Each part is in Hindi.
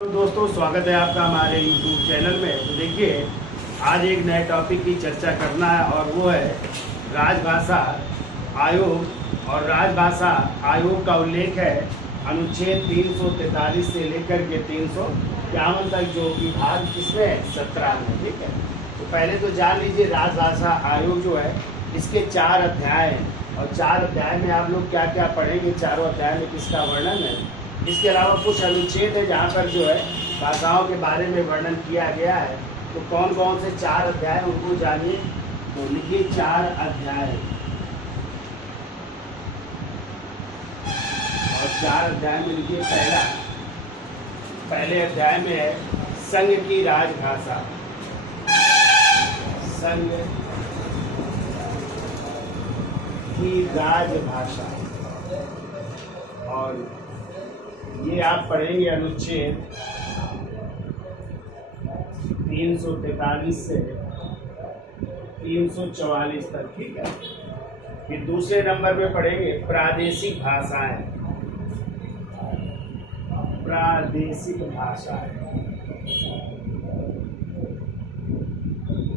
तो दोस्तों स्वागत है आपका हमारे YouTube चैनल में। तो देखिए आज एक नए टॉपिक की चर्चा करना है और वो है राजभाषा आयोग। और राजभाषा आयोग का उल्लेख है अनुच्छेद 343 से लेकर के 351 तक, जो विभाग किसमें है 17 में। ठीक है, तो पहले तो जान लीजिए राजभाषा आयोग जो है इसके 4 अध्याय हैं और 4 अध्याय में आप लोग क्या क्या पढ़ेंगे, चारों अध्याय में किसका वर्णन है। इसके अलावा कुछ अनुच्छेद है जहाँ पर जो है भाषाओं के बारे में वर्णन किया गया है। तो कौन कौन से 4 अध्याय उनको जानिए। तो लिखिए 4 अध्याय और 4 अध्याय में लिखिए पहले अध्याय में है संघ की राजभाषा। संघ की राजभाषा और ये आप पढ़ेंगे अनुच्छेद 343 से 344 तक। ठीक है, फिर दूसरे नंबर पे पढ़ेंगे प्रादेशिक भाषाएं। प्रादेशिक भाषाएं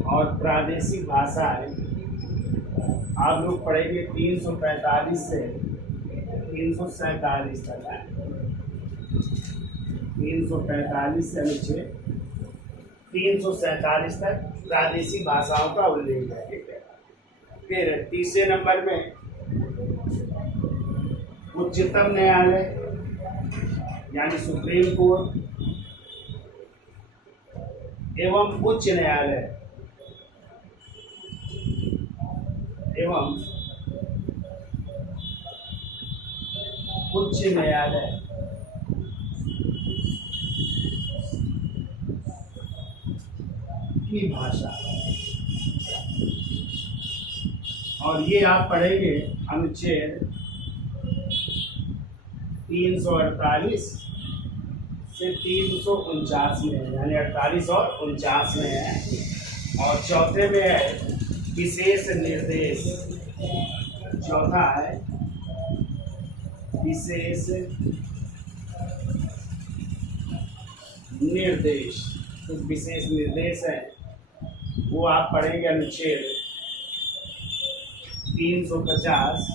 और प्रादेशिक भाषाएं आप लोग पढ़ेंगे 345 से 347 तक है। 345 से अनुच्छेद 347 तक प्रादेशिक भाषाओं का उल्लेख है। ठीक है, फिर तीसरे नंबर में उच्चतम न्यायालय यानी सुप्रीम कोर्ट एवं उच्च न्यायालय एवं उच्च न्यायालय की भाषा। और ये आप पढ़ेंगे अनुच्छेद 348 से 349 में, यानी 48 और 49 में है। और चौथे में है विशेष निर्देश। चौथा है विशेष निर्देश। तो विशेष निर्देश है वो आप पढ़ेंगे अनुच्छेद 350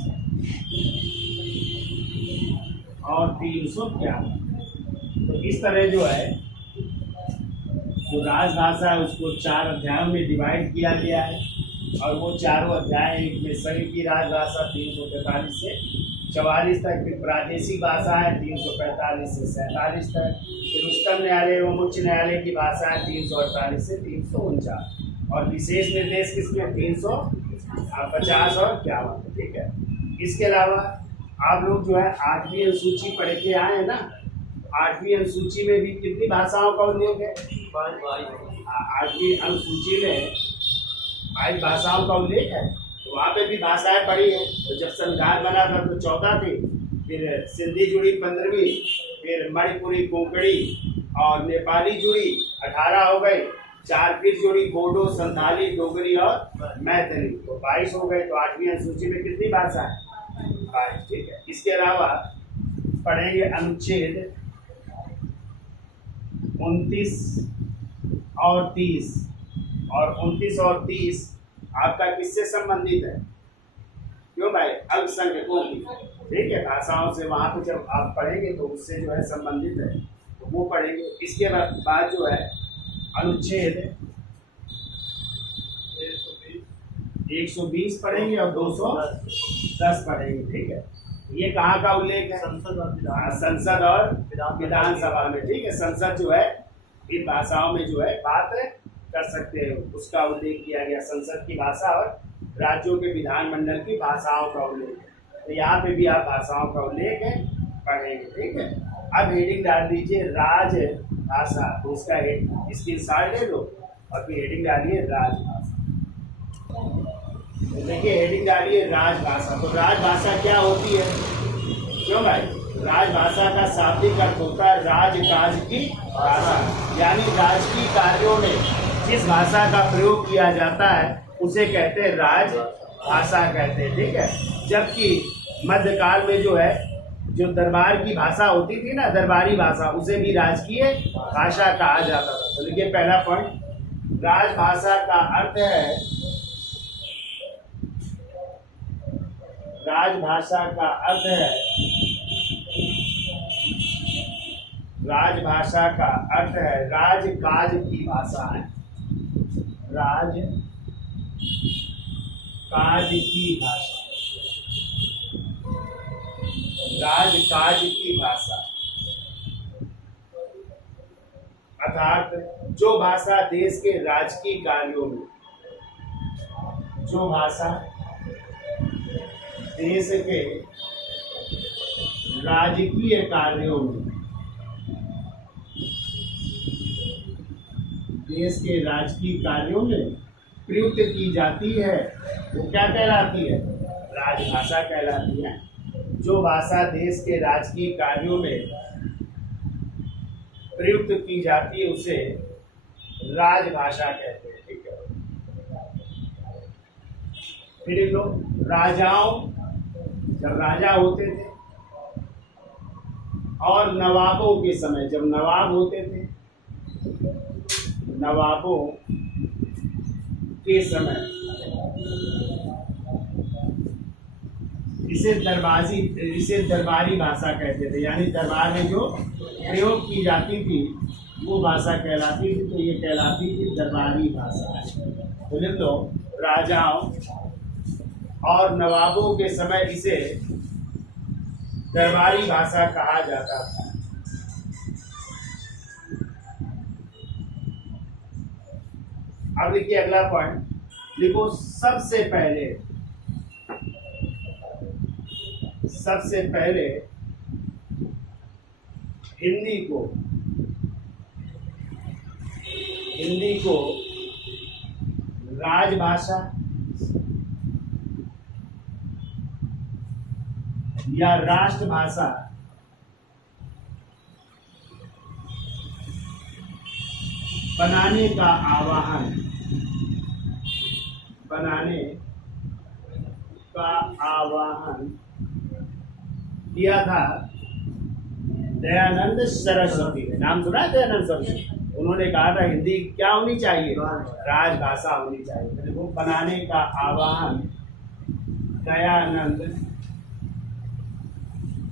और 351। तो इस तरह जो है जो राजभाषा है उसको 4 अध्यायों में डिवाइड किया गया है। और वो चारों अध्याय एक में संघ की राजभाषा 343 से 44 तक, फिर प्रादेशिक भाषा है 345 से 47 तक, फिर उच्चतम न्यायालय एवं उच्च न्यायालय की भाषा है 348 से 349 और विशेष निर्देश किसमें 350 और 51। ठीक है, इसके अलावा आप लोग जो है 8वीं अनुसूची पढ़ के आए हैं ना। 8वीं अनुसूची में भी कितनी भाषाओं का उल्लेख है? 8वीं अनुसूची में 22 भाषाओं का उल्लेख है। तो वहाँ पे भी भाषाएं पढ़ी है। तो जब संविधान बना था तो 14 थी, फिर सिंधी जुड़ी 15वीं, फिर मणिपुरी कोंकणी और नेपाली जुड़ी 18 हो गई, 4 फिर जुड़ी बोडो संथाली डोगरी और मैथिली, तो 22 हो गए। तो 8वीं अनुसूची में कितनी भाषा है? 22। ठीक है, इसके अलावा पढ़ेंगे अनुच्छेद 29 और 30। और 29 और 30 आपका किससे संबंधित है? क्यों भाई? अल्पसंख्यकों की। ठीक है, भाषाओं से वहाँ पे जब आप पढ़ेंगे तो उससे जो है संबंधित है, तो वो पढ़ेंगे। इसके बाद जो है अनुच्छेद 120 पढ़ेंगे और 210 पढ़ेंगे। ठीक है, ये कहाँ का उल्लेख है? संसद और विधानसभा में। ठीक है, संसद जो है इन भाषाओं में जो है बात कर सकते हैं, उसका उल्लेख किया गया। संसद की भाषा और राज्यों के विधानमंडल की भाषाओं का उल्लेख है। तो यहाँ पे भी आप भाषाओं का उल्लेख है पढ़ेंगे। ठीक है, अब हेडिंग डाल दीजिए राजभाषा। तो उसका स्क्रीन शॉट ले लो और फिर हेडिंग डालिए राजभाषा। तो देखिए हेडिंग डालिए राजभाषा। तो राजभाषा क्या होती है? क्यों भाई? राजभाषा का शाब्दिक अर्थ होता है राजकाज की भाषा, यानी राजकीय कार्यों में जिस भाषा का प्रयोग किया जाता है उसे कहते हैं राजभाषा कहते हैं। ठीक है, जबकि मध्यकाल में जो है जो दरबार की भाषा होती थी ना, दरबारी भाषा, उसे भी राजकीय भाषा कहा जाता था। तो लिखिए पहला पॉइंट, राजभाषा का अर्थ है, राजभाषा का अर्थ है, राजभाषा का अर्थ है राजकाज की भाषा है, राज काज की भाषा, राजकाज की भाषा, अर्थात जो भाषा देश के राजकीय कार्यों में, जो भाषा देश के राजकीय कार्यों में, देश के राजकीय कार्यों में प्रयुक्त की जाती है, वो क्या कहलाती है? राजभाषा कहलाती है। जो भाषा देश के राजकीय कार्यों में प्रयुक्त की जाती है उसे राजभाषा कहते हैं। ठीक है, फिर एक लोग राजाओं, जब राजा होते थे और नवाबों के समय, जब नवाब होते थे, नवाबों के समय इसे दरबारी भाषा कहते थे, यानी दरबार में जो प्रयोग की जाती थी वो भाषा कहलाती थी, तो ये कहलाती थी दरबारी भाषा। तो लिख लो, राजाओं और नवाबों के समय इसे दरबारी भाषा कहा जाता था। अब देखिए अगला पॉइंट, लिखो सबसे पहले हिंदी को राजभाषा या राष्ट्रभाषा बनाने का आह्वान किया था दयानंद सरस्वती ने। नाम सुना है दयानंद सरस्वती? उन्होंने कहा था हिंदी क्या होनी चाहिए? राजभाषा होनी चाहिए। देखो, बनाने का आह्वान दयानंद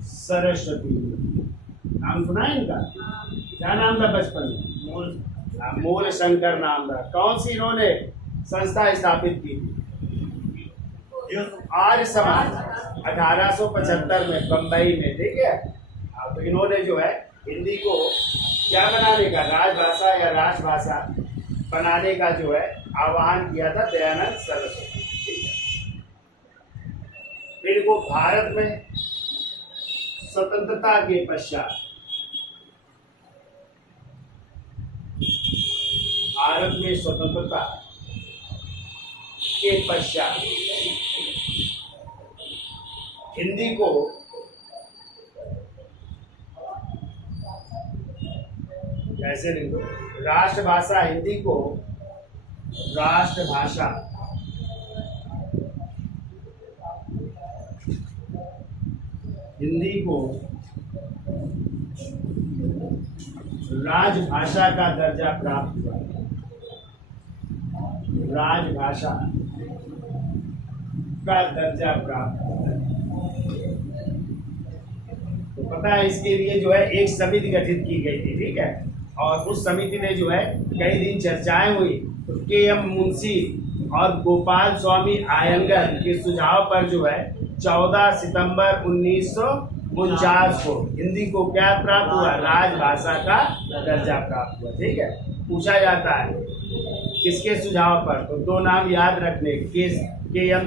सरस्वती, नाम सुना है इनका? क्या नाम था बचपन में? मूल शंकर नाम था। कौन सी इन्होंने संस्था स्थापित की थी? आर्य समाज, 1875 में बंबई में। ठीक है, तो इन्होंने जो है हिंदी को क्या बनाने का, राजभाषा या राष्ट्रभाषा बनाने का जो है आह्वान किया था दयानंद सरस्वती। ठीक है, फिर वो भारत में स्वतंत्रता के पश्चात, भारत में स्वतंत्रता के पश्चात हिंदी को कैसे लिखो? राष्ट्रभाषा, हिंदी को राष्ट्रभाषा हिंदी को राजभाषा का दर्जा प्राप्त हुआ। राजभाषा का दर्जा प्राप्त हुआ। तो पता है, इसके लिए जो है एक समिति गठित की गई थी। ठीक है, और उस समिति में जो है कई दिन चर्चाएं हुई। तो के.एम. मुंशी और गोपाल स्वामी आयंगर के सुझाव पर जो है 14 सितंबर 1949 को हिंदी को क्या प्राप्त हुआ? राजभाषा का दर्जा प्राप्त हुआ। ठीक है, पूछा जाता है किसके सुझाव पर? तो दो नाम याद रखने, के.एम.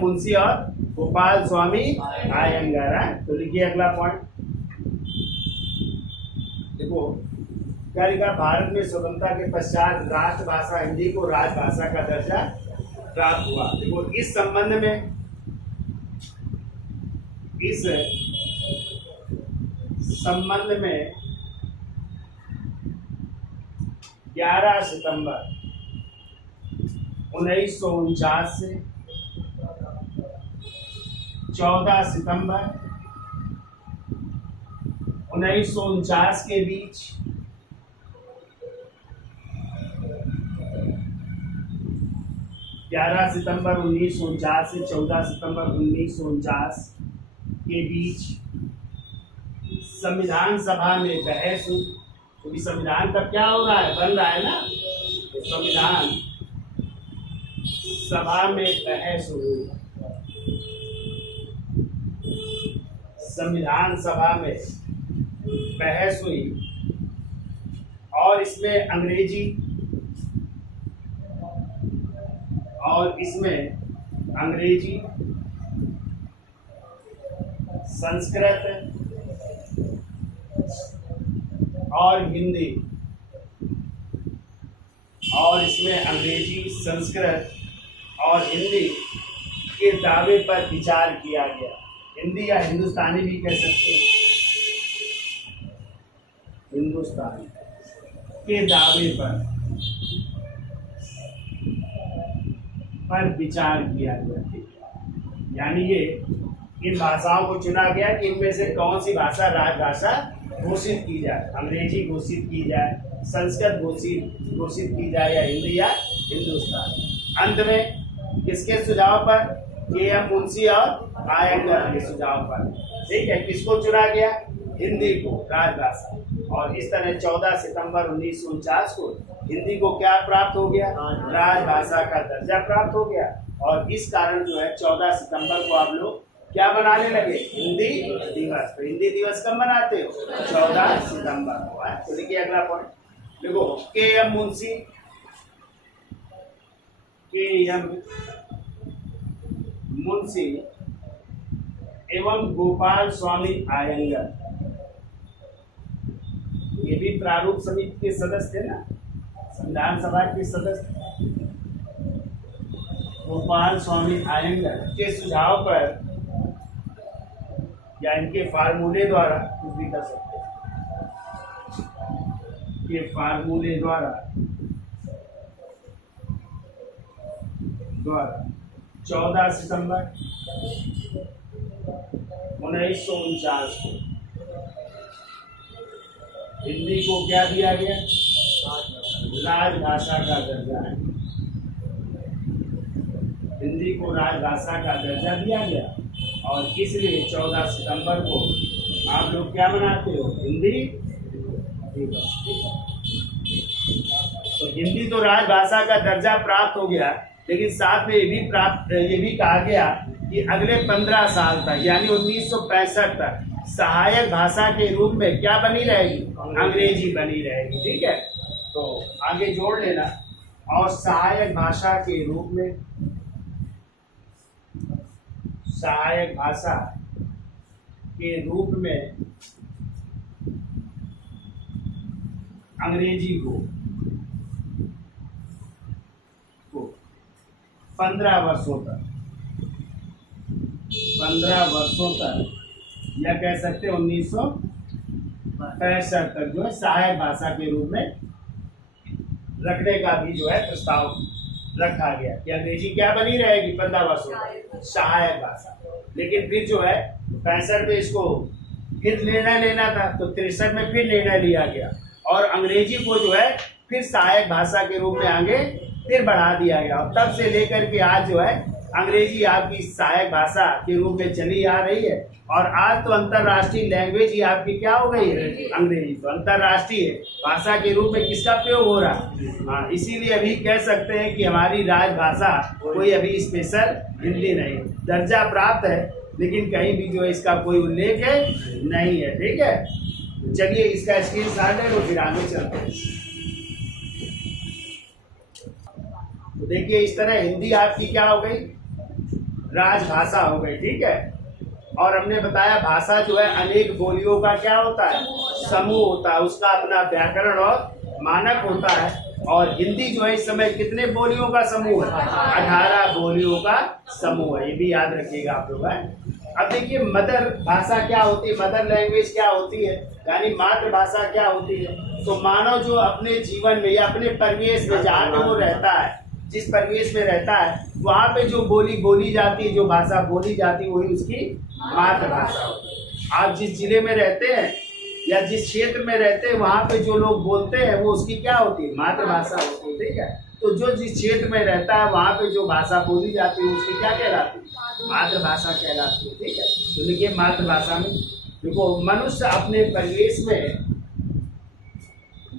मुंशी और गोपाल स्वामी आयंगर है। तो लिखिए अगला पॉइंट, देखो क्या लिखा? भारत में स्वतंत्रता के पश्चात राष्ट्रभाषा हिंदी को राजभाषा का दर्जा प्राप्त हुआ। देखो, इस संबंध में 11 सितंबर 1949 से 14 सितंबर 1949 के बीच 11 सितंबर 1949 से 14 सितंबर 1949 के बीच संविधान सभा में बहस हुई। क्योंकि संविधान का क्या हो रहा है, बन रहा है ना, तो संविधान सभा में बहस हुई। संविधान सभा में बहस हुई और इसमें अंग्रेजी, संस्कृत और हिंदी, और इसमें अंग्रेजी, संस्कृत और हिंदी के दावे पर विचार किया गया। हिंदी या हिंदुस्तानी भी कह सकते हैं, हिंदुस्तानी के दावे पर विचार किया गया। यानी ये इन भाषाओं को चुना गया कि इनमें से कौन सी भाषा राजभाषा घोषित की जाए। अंग्रेजी घोषित की जाए, संस्कृत घोषित की जाए, या हिंदी या हिंदुस्तानी। अंत में किसके सुझाव पर? के.एम. मुंशी और आयंगर के सुझाव पर। ठीक है, किसको चुना गया? हिंदी को राजभाषा। और इस तरह 14 सितंबर 1949 को हिंदी को क्या प्राप्त हो गया? राजभाषा का दर्जा प्राप्त हो गया। और इस कारण जो है 14 सितंबर को आप लोग क्या मनाने लगे? हिंदी दिवस। तो हिंदी दिवस कब मनाते हो? 14 सितंबर को। तो देखिए अगला पॉइंट देखो, के.एम. मुंशी, के.एम. मुंशी एवं गोपाल स्वामी आयंगर, ये भी प्रारूप समिति के सदस्य थे ना, संविधान सभा के सदस्य। गोपाल स्वामी आयंगर के सुझाव पर या इनके फार्मूले द्वारा, कुछ भी कर सकते हैं, के फार्मूले द्वारा 14 सितंबर 1949 को हिंदी को क्या दिया गया? राजभाषा का दर्जा है। हिंदी को राजभाषा का दर्जा दिया गया और इसलिए 14 सितंबर को आप लोग क्या मनाते हो? हिंदी दिवस। तो हिंदी तो राजभाषा का दर्जा प्राप्त हो गया, लेकिन साथ में ये भी कहा गया कि अगले 15 साल तक यानी 1965 तक सहायक भाषा के रूप में क्या बनी रहेगी? अंग्रेजी बनी रहेगी। ठीक है, तो आगे जोड़ लेना। और सहायक भाषा के रूप में, सहायक भाषा के रूप में अंग्रेजी को 15 वर्षों तक या कह सकते 1965 तक जो है सहायक भाषा के रूप में रखने का भी जो है प्रस्ताव रखा गया कि अंग्रेजी क्या बनी रहेगी 15 वर्षों तक, सहायक भाषा। लेकिन फिर जो है 65 में इसको फिर निर्णय लेना था, तो 63 में फिर निर्णय लिया गया और अंग्रेजी को जो है फिर सहायक भाषा के रूप में आगे फिर बढ़ा दिया गया। और तब से लेकर के आज जो है अंग्रेजी आपकी सहायक भाषा के रूप में चली आ रही है। और आज तो अंतर्राष्ट्रीय लैंग्वेज ही आपकी क्या हो गई है? अंग्रेजी। तो अंतर्राष्ट्रीय भाषा के रूप में किसका प्रयोग हो रहा है? हाँ, इसीलिए अभी कह सकते हैं कि हमारी राजभाषा कोई अभी स्पेशल हिंदी नहीं, दर्जा प्राप्त है, लेकिन कहीं भी जो है इसका कोई उल्लेख नहीं है। ठीक है, चलिए इसका स्क्रीनशॉट है, तो फिर आगे चलते हैं। तो देखिए इस तरह हिंदी आपकी क्या हो गई? राजभाषा हो गई। ठीक है, और हमने बताया भाषा जो है अनेक बोलियों का क्या होता है? समूह होता है, उसका अपना व्याकरण और मानक होता है। और हिंदी जो है इस समय कितने बोलियों का समूह है? 18 बोलियों का समूह है, ये भी याद रखिएगा आप लोग। अब देखिए मदर भाषा क्या होती है, मदर लैंग्वेज क्या होती है, यानी मातृभाषा क्या होती है। तो मानव जो अपने जीवन में या अपने परिवेश में जहाँ पे वो रहता है, जिस परिवेश में रहता है, वहाँ पे जो बोली बोली जाती है, जो भाषा बोली जाती है, वही उसकी मातृभाषा होती है। आप जिस जिले में रहते हैं या जिस क्षेत्र में रहते हैं वहां पे जो लोग बोलते हैं वो उसकी क्या होती है, मातृभाषा होती है। ठीक है, तो जो जिस क्षेत्र में रहता है वहां पे जो भाषा बोली जाती है उसकी क्या कहलाती है, मातृभाषा कहलाती है। ठीक है, तो देखिए मातृभाषा में देखो, मनुष्य अपने परिवेश में,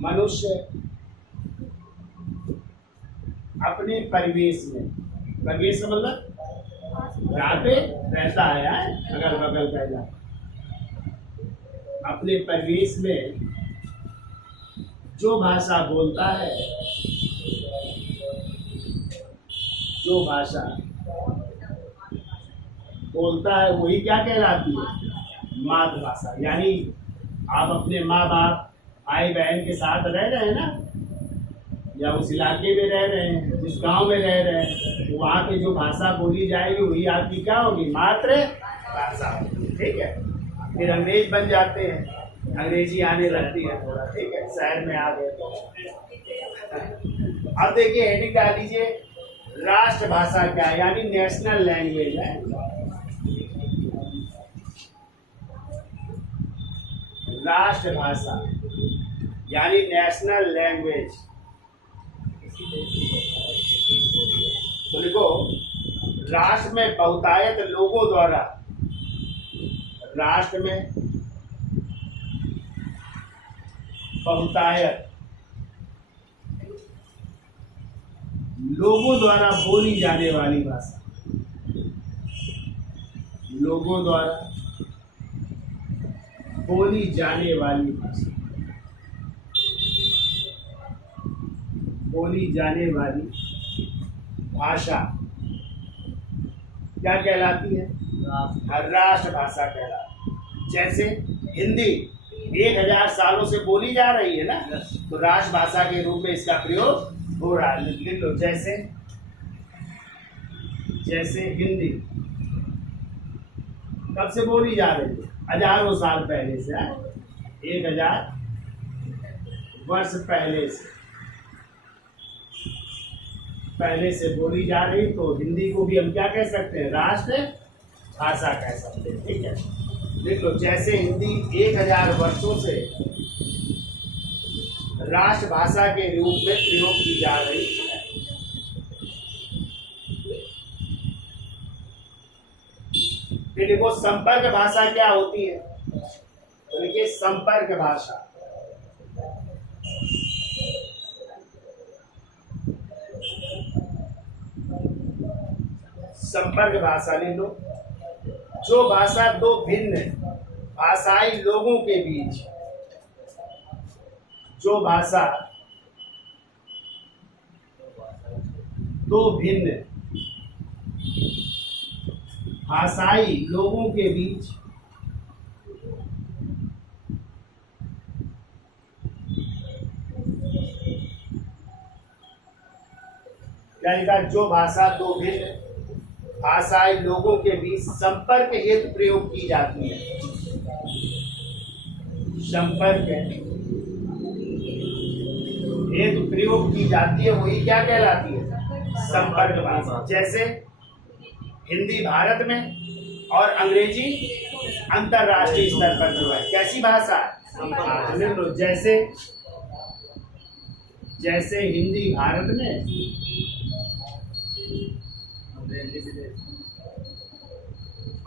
मनुष्य अपने परिवेश में, परिवेश का मतलब जहाँ पे रहता है, अगल बगल का इलाका, अपने परिवेश में जो भाषा बोलता है, जो भाषा बोलता है वही क्या कहलाती है, मातृभाषा। यानी आप अपने माँ बाप भाई बहन के साथ रह रहे हैं ना, या उस इलाके में रह रहे हैं, जिस गांव में रह रहे हैं, तो वहाँ पे जो भाषा बोली जाएगी वही आपकी क्या होगी, मातृभाषा। ठीक है, फिर अंग्रेज बन जाते हैं, अंग्रेजी आने लगती है थोड़ा। ठीक है, शहर में आ गए तो अब देखिए हेडिंग डाल दीजिए, राष्ट्रभाषा क्या है, यानी नेशनल लैंग्वेज है। राष्ट्रभाषा यानी नेशनल लैंग्वेज। तो देखो, राष्ट्र में बहुतायत लोगों द्वारा, राष्ट्र में बहुतायत लोगों द्वारा बोली जाने वाली भाषा, लोगों द्वारा बोली जाने वाली भाषा, बोली जाने वाली भाषा क्या कहलाती है, राष्ट्रभाषा कहलाती है। जैसे हिंदी 1000 सालों से बोली जा रही है ना, तो राष्ट्रभाषा के रूप में इसका प्रयोग हो रहा है। लिख लो, जैसे, जैसे हिंदी कब से बोली जा रही है, हजारों साल पहले से, 1000 वर्ष पहले से बोली जा रही, तो हिंदी को भी हम क्या कह सकते हैं, राष्ट्र भाषा कह सकते हैं। ठीक है, देख लो, जैसे हिंदी 1000 वर्षों से राष्ट्रभाषा के रूप में प्रयोग की जा रही है। फिर देखो, संपर्क भाषा क्या होती है, तो देखिए संपर्क भाषा, संपर्क भाषा ले लो, जो भाषा दो भिन्न भाषाई लोगों के बीच, जो भाषा दो भिन्न भाषाई लोगों के बीच क्या लिखा, जो भाषा दो भिन्न भाषाई लोगों के बीच संपर्क हेतु प्रयोग की जाती है, संपर्क हेतु प्रयोग की जाती है, वही क्या कहलाती है, संपर्क भाषा। जैसे हिंदी भारत में और अंग्रेजी अंतरराष्ट्रीय स्तर पर जो है, कैसी भाषा है, जैसे, जैसे हिंदी भारत में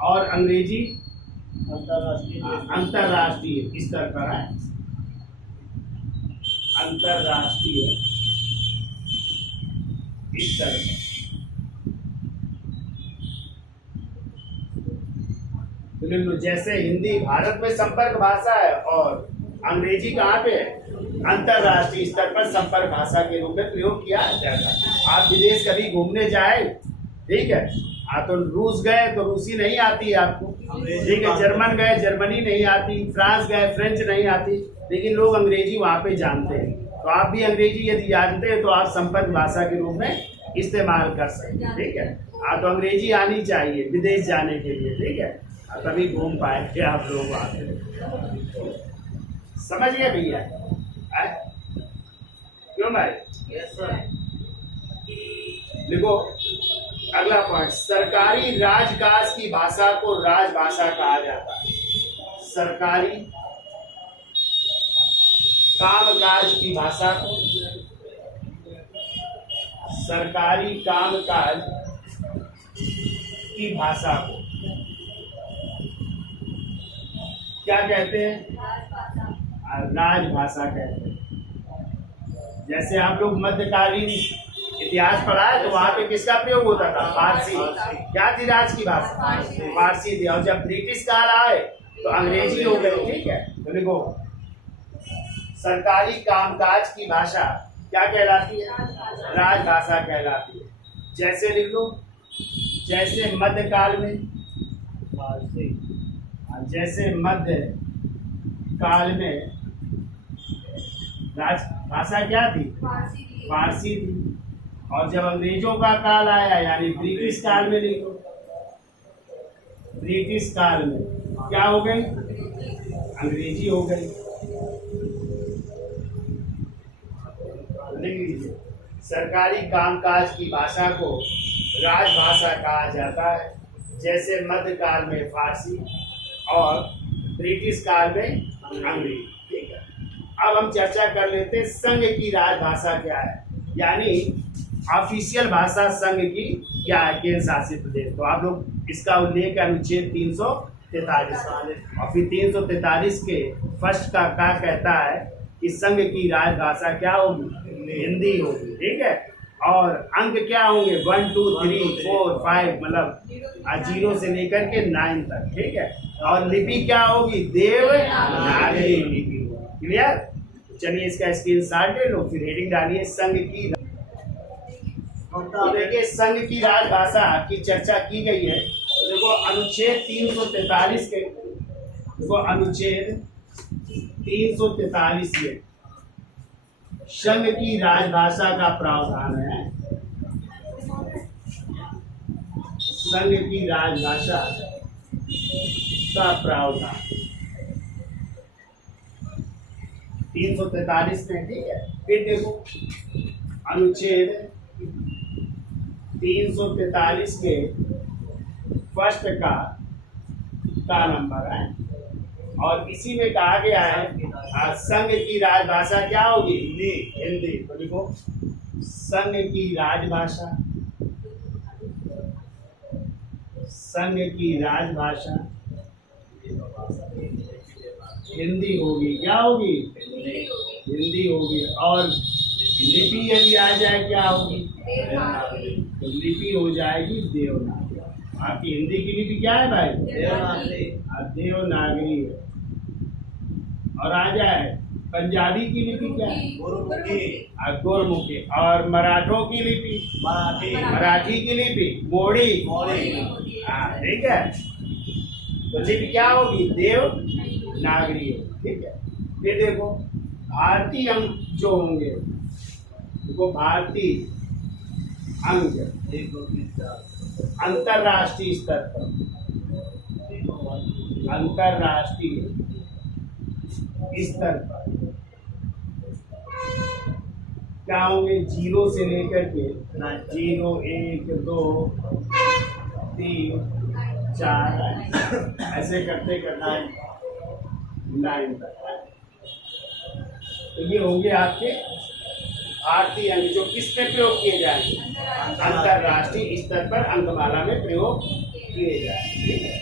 और अंग्रेजी अंतरराष्ट्रीय स्तर पर है, अंतरराष्ट्रीय स्तर पर। जैसे हिंदी भारत में संपर्क भाषा है और अंग्रेजी कहाँ पे है, अंतरराष्ट्रीय स्तर पर संपर्क भाषा के रूप में प्रयोग किया जाता है। आप विदेश कभी घूमने जाए, ठीक है, आप तो रूस गए तो रूसी नहीं आती है आपको, ठीक है, जर्मन गए जर्मनी नहीं आती, फ्रांस गए फ्रेंच नहीं आती, लेकिन लोग अंग्रेजी वहाँ पे जानते हैं। तो आप भी अंग्रेजी यदि जानते हैं तो आप संपर्क भाषा के रूप में इस्तेमाल कर सकते हैं। ठीक है, आप तो अंग्रेजी आनी चाहिए विदेश जाने के लिए, ठीक है, तभी घूम पाएंगे आप लोग आते। समझ गए भैया, क्यों भाई? Yes sir. देखो अगला पॉइंट, सरकारी राजकाज की भाषा को राजभाषा कहा जाता है। सरकारी कामकाज की भाषा को, सरकारी कामकाज की भाषा को क्या कहते हैं? राजभाषा कहते हैं। जैसे आप लोग मध्यकालीन इतिहास पढ़ा है तो वहां पे किसका प्रयोग होता था? फारसी। क्या थी राज की भाषा? फारसी थी। और जब ब्रिटिश काल आए तो अंग्रेजी हो गई। ठीक है, तो देखो सरकारी कामकाज की भाषा क्या कहलाती है? राजभाषा कहलाती है। जैसे लिख लो, जैसे मध्यकाल में, जैसे मध्य काल में राजभाषा क्या थी? फारसी थी। और जब अंग्रेजों का काल आया यानी ब्रिटिश काल में लिखो, ब्रिटिश काल में क्या हो गई? अंग्रेजी हो गई। लिख लीजिए, सरकारी कामकाज की भाषा को राजभाषा कहा जाता है। जैसे मध्यकाल में फारसी और ब्रिटिश काल में अंग्रेजी। ठीक है, अब हम चर्चा कर लेते हैं संघ की राजभाषा क्या है, यानी ऑफिशियल भाषा संघ की क्या है, केंद्र शासित प्रदेश। तो आप लोग इसका उल्लेख अनुच्छेद 343 और फिर 343 के फर्स्ट का क्या कहता है कि संघ की राजभाषा क्या होगी? हिंदी होगी। ठीक है, और अंक क्या होंगे? 1 2 3 4 5 मतलब 0 से लेकर के 9 तक। ठीक है, और लिपि क्या होगी? देवनागरी लिपि होगी। क्लियर? चलिए इसका स्क्रीनशॉट ले लो, फिर हेडिंग डालिए संघ की। तो देखिए संघ की राजभाषा की चर्चा की गई है। तो देखो अनुच्छेद 343 के, देखो अनुच्छेद 343 में संघ की राजभाषा का प्रावधान है। संघ की राजभाषा का प्रावधान 343 में। ठीक है, फिर देखो अनुच्छेद 343 के फर्स्ट का नंबर है और इसी में कहा गया है संघ की राजभाषा क्या होगी? हिंदी। तो देखो संघ की राजभाषा, संघ की राजभाषा हिंदी होगी। क्या होगी? हिंदी होगी। और लिपि यदि आ जाए क्या होगी? तो लिपि हो जाएगी देवनागरी। आपकी हिंदी की लिपि क्या है भाई? देवनागरी है। और आ जाए पंजाबी की लिपि क्या है? गुरमुखी। और मराठों की लिपि? मराठी की लिपि मोड़ी। ठीक है, तो लिपि क्या होगी? देवनागरी। ठीक है, फिर देखो भारतीय अंक जो होंगे, देखो भारतीय अंक अंतरराष्ट्रीय स्तर पर, अंतरराष्ट्रीय स्तर पर क्या होंगे? 0 से लेकर के 0 1 2 3 4 ऐसे करते करते 9 तक। तो ये होंगे आपके भारतीय अंक जो किस पे प्रयोग किए जाएंगे? अंतरराष्ट्रीय स्तर पर अंकमाला में प्रयोग किए जाएंगे। ठीक है,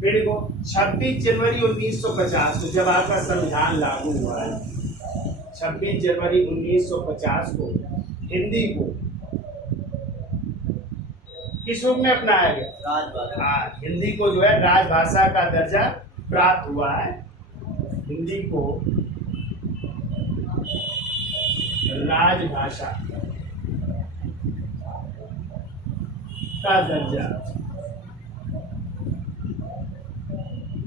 फिर देखो 26 जनवरी 1950 को जब आपका संविधान लागू हुआ है, 26 जनवरी 1950 को हिंदी को किस रूप में अपनाया गया? हिंदी को जो है राजभाषा का दर्जा प्राप्त हुआ है। हिंदी को राजभाषा का दर्जा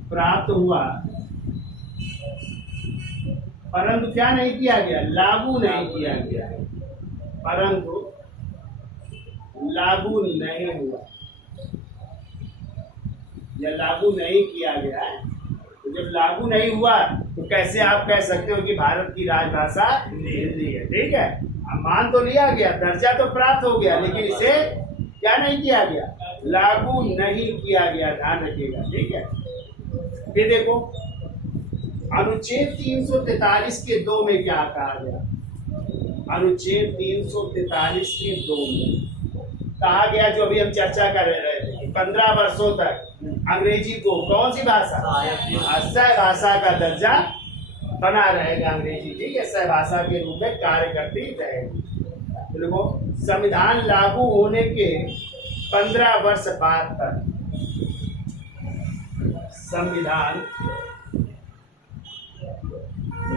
प्राप्त हुआ, परंतु क्या नहीं किया गया? लागू नहीं किया गया। परंतु लागू नहीं हुआ या लागू नहीं किया गया है। तो जब लागू नहीं हुआ तो कैसे आप कह सकते हो कि भारत की राजभाषा हिंदी है? ठीक है, अब मान तो लिया गया, दर्जा तो प्राप्त हो गया, लेकिन इसे क्या नहीं किया गया? लागू नहीं किया गया। ध्यान रखिएगा। ठीक है, फिर देखो अनुच्छेद 343 के 2 में क्या कहा गया? अनुच्छेद 343 के 2 में कहा गया, जो अभी हम चर्चा कर रहे थे, 15 वर्षों तक अंग्रेजी को कौन सी भाषा, सह भाषा का दर्जा बना रहेगा अंग्रेजी, ठीक है, सह भाषा के रूप में कार्य करती रहेगी। देखो, संविधान लागू होने के 15 वर्ष बाद तक, संविधान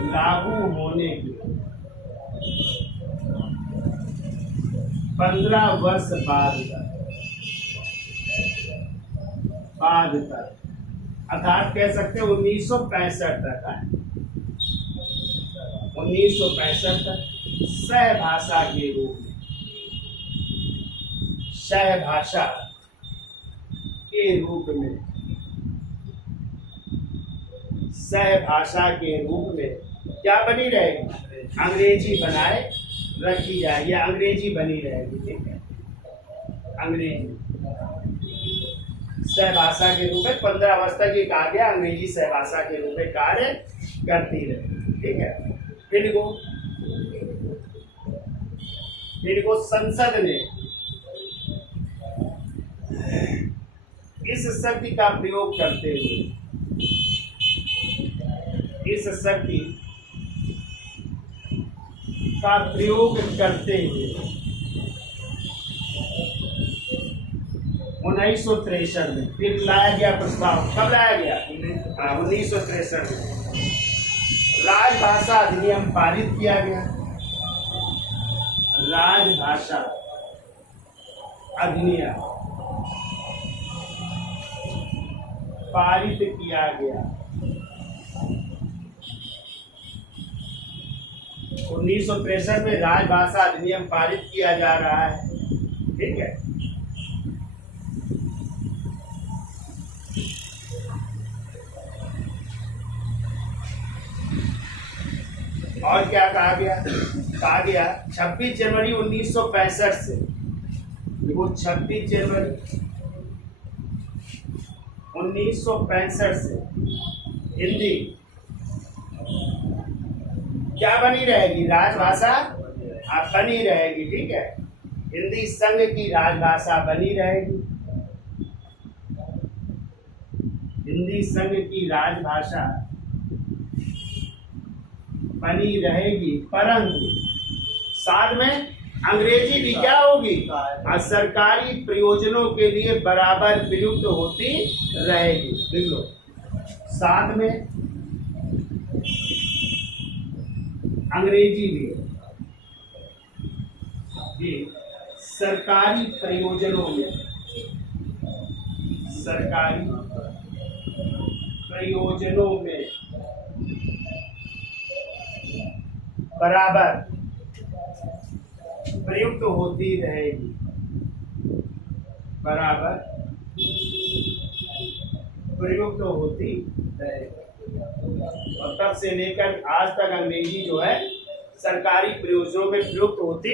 लागू होने के 15 वर्ष बाद तक अर्थात कह सकते हैं 1965 तक आए, 1965 तक सह भाषा के रूप में, सह भाषा के रूप में, सह भाषा के रूप में क्या बनी रहेगी? अंग्रेजी बनाए रखी जाएगी, अंग्रेजी बनी रहेगी, ठीक है, अंग्रेजी सह भाषा के रूप में 15 वर्ष तक ये कहा गया, अंग्रेजी सह भाषा के रूप में कार्य करती रहेगी, ठीक है। फिर को संसद ने इस शक्ति का प्रयोग करते हुए, इस शक्ति का प्रयोग करते हुए 1963 में फिर लाया गया प्रस्ताव। कब लाया गया? 1963 में राजभाषा अधिनियम पारित किया गया। राजभाषा अधिनियम पारित किया गया 1963 में राजभाषा अधिनियम पारित किया जा रहा है, ठीक है। और क्या कहा गया? कहा गया 26 जनवरी 1965 से, वो 26 जनवरी 1965 से हिंदी क्या बनी रहेगी? राजभाषा बनी रहेगी, ठीक है। हिंदी संघ की राजभाषा बनी रहेगी, हिंदी संघ की राजभाषा बनी रहेगी, परंतु साथ में अंग्रेजी भी क्या होगी? सरकारी प्रयोजनों के लिए बराबर प्रयुक्त होती रहेगी। देख लो, साथ में अंग्रेजी भी सरकारी प्रयोजनों में, सरकारी प्रयोजनों में बराबर प्रयुक्त होती रहेगी, बराबर प्रयुक्त होती रहेगी। और तब से लेकर आज तक अंग्रेजी जो है सरकारी प्रयोजनों में प्रयुक्त होती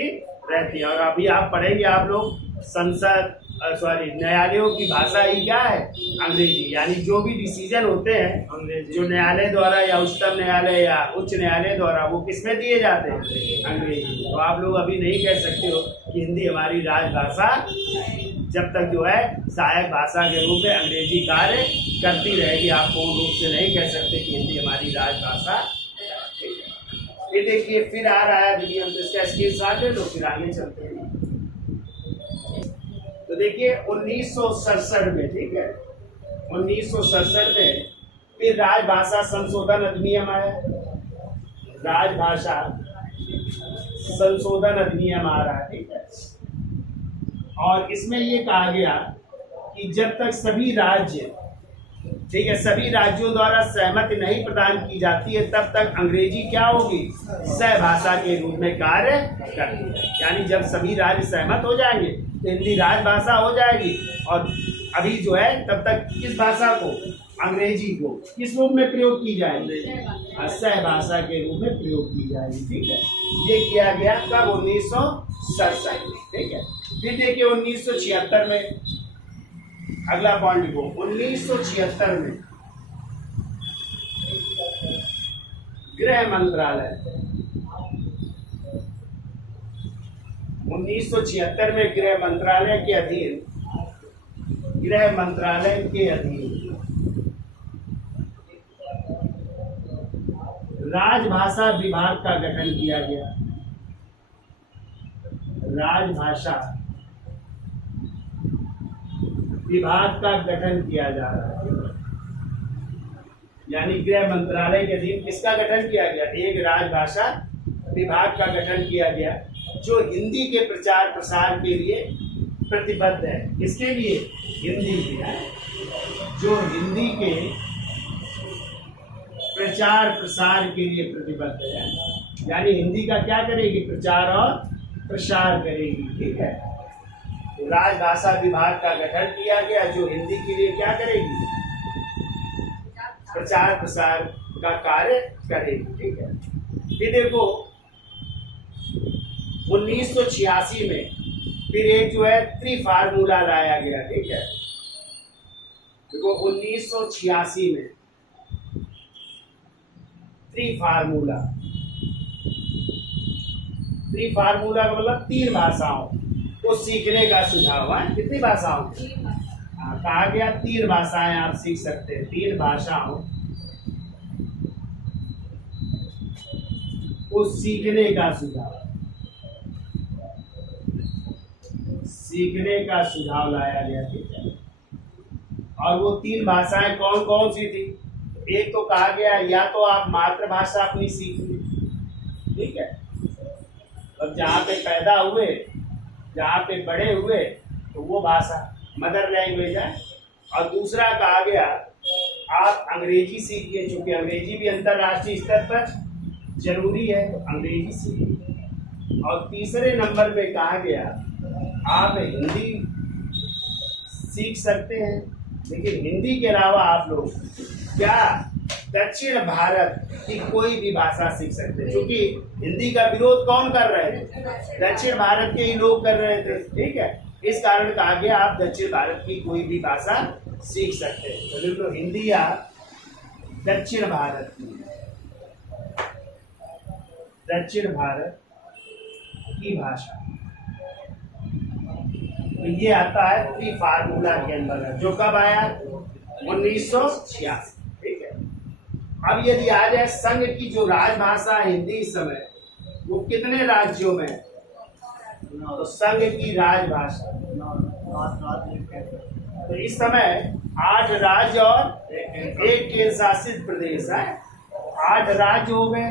रहती है। और अभी आप पढ़ेंगे, आप लोग संसद न्यायालयों की भाषा ही क्या है? अंग्रेजी। यानी जो भी डिसीजन होते हैं जो न्यायालय द्वारा या उच्चतम न्यायालय या उच्च न्यायालय द्वारा, वो किसमें दिए जाते हैं? अंग्रेजी। तो आप लोग अभी नहीं कह सकते हो कि हिंदी हमारी राजभाषा, जब तक जो है सहायक भाषा के रूप में अंग्रेजी कार्य करती रहेगी। आप पूर्ण रूप से नहीं कह सकते कि हिंदी हमारी राजभाषा। ये देखिए फिर आ रहा है अधिनियम, तो इसका स्क्रीनशॉट ले लो, फिर आगे चलते हैं। तो देखिए 1967 में, ठीक है, 1967 में फिर राजभाषा संशोधन अधिनियम आया। राजभाषा संशोधन अधिनियम आ रहा है, ठीक है। और इसमें ये कहा गया कि जब तक सभी राज्य, ठीक है, सभी राज्यों द्वारा सहमति नहीं प्रदान की जाती है, तब तक अंग्रेजी क्या होगी? सह भाषा के रूप में कार्य करती है। यानी जब सभी राज्य सहमत हो जाएंगे तो हिंदी राजभाषा हो जाएगी। और अभी जो है तब तक किस भाषा को? अंग्रेजी को किस रूप में प्रयोग की जाएगी? सह भाषा के रूप में प्रयोग की जाएगी, ठीक है। ये किया गया कब? 1967, ठीक है। फिर देखिए 1976 में, अगला पॉइंट को 1976 में गृह मंत्रालय 1976 में गृह मंत्रालय के अधीन राजभाषा विभाग का गठन किया गया। राजभाषा विभाग का गठन किया जा रहा है, यानी गृह मंत्रालय के अधीन किसका गठन किया गया? एक राजभाषा विभाग का गठन किया गया जो हिंदी के प्रचार प्रसार के लिए प्रतिबद्ध है। किसके लिए? हिंदी के, जो हिंदी के प्रचार प्रसार के लिए प्रतिबद्ध है, यानी हिंदी का क्या करेगी? प्रचार और प्रसार करेगी। ठीक है, तो राजभाषा विभाग का गठन किया गया जो हिंदी के लिए क्या करेगी? प्रचार प्रसार का कार्य करेगी। ठीक है, ये देखो 1986 में फिर एक जो है त्रिफार्मूला लाया गया। ठीक है, देखो 1986 में त्रिफार्मूला का मतलब 3 भाषाओं को सीखने का सुझाव है। कितनी भाषाओं? कहा गया 3 भाषाएं आप सीख सकते हैं। 3 भाषाओं को सीखने का सुझाव लाया गया। ठीक है, और वो 3 भाषाएं कौन कौन सी थी? एक तो कहा गया या तो आप मातृभाषा अपनी सीखिए। ठीक है, और जहाँ पे पैदा हुए, जहाँ पे बड़े हुए, तो वो भाषा मदर लैंग्वेज है। और दूसरा कहा गया आप अंग्रेजी सीखिए, क्योंकि अंग्रेजी भी अंतर्राष्ट्रीय स्तर पर जरूरी है, तो अंग्रेजी सीखिए। और तीसरे नंबर पे कहा गया आप हिंदी सीख सकते हैं, लेकिन हिंदी के अलावा आप लोग क्या दक्षिण भारत की कोई भी भाषा सीख सकते हैं, क्योंकि हिंदी का विरोध कौन कर रहे थे? दक्षिण भारत के ही लोग कर रहे थे। ठीक है, इस कारण कहा गया आप दक्षिण भारत की कोई भी भाषा सीख सकते हैं। तो हिंदी या दक्षिण भारत की भाषा, तो ये आता है त्रिफार्मूला के अंदर, जो कब आया? 1986। ठीक है, अब यदि आ जाए संघ की जो राजभाषा हिंदी इस समय, वो कितने राज्यों में? तो संघ की राजभाषा तो इस समय 8 राज्य और एक केंद्र शासित प्रदेश है। 8 राज्य हो गए,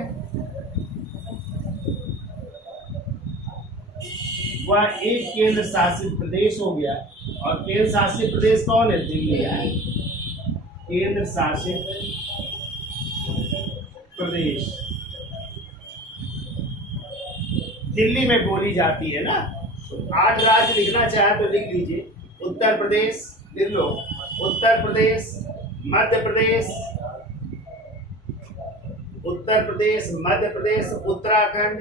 वह एक केंद्र शासित प्रदेश हो गया। और केंद्र शासित प्रदेश कौन है? दिल्ली है। केंद्र शासित प्रदेश दिल्ली में बोली जाती है ना। तो 8 राज्य लिखना चाहे तो लिख लीजिए। उत्तर प्रदेश लिख लो, उत्तर प्रदेश, मध्य प्रदेश, मध्य प्रदेश, उत्तराखंड,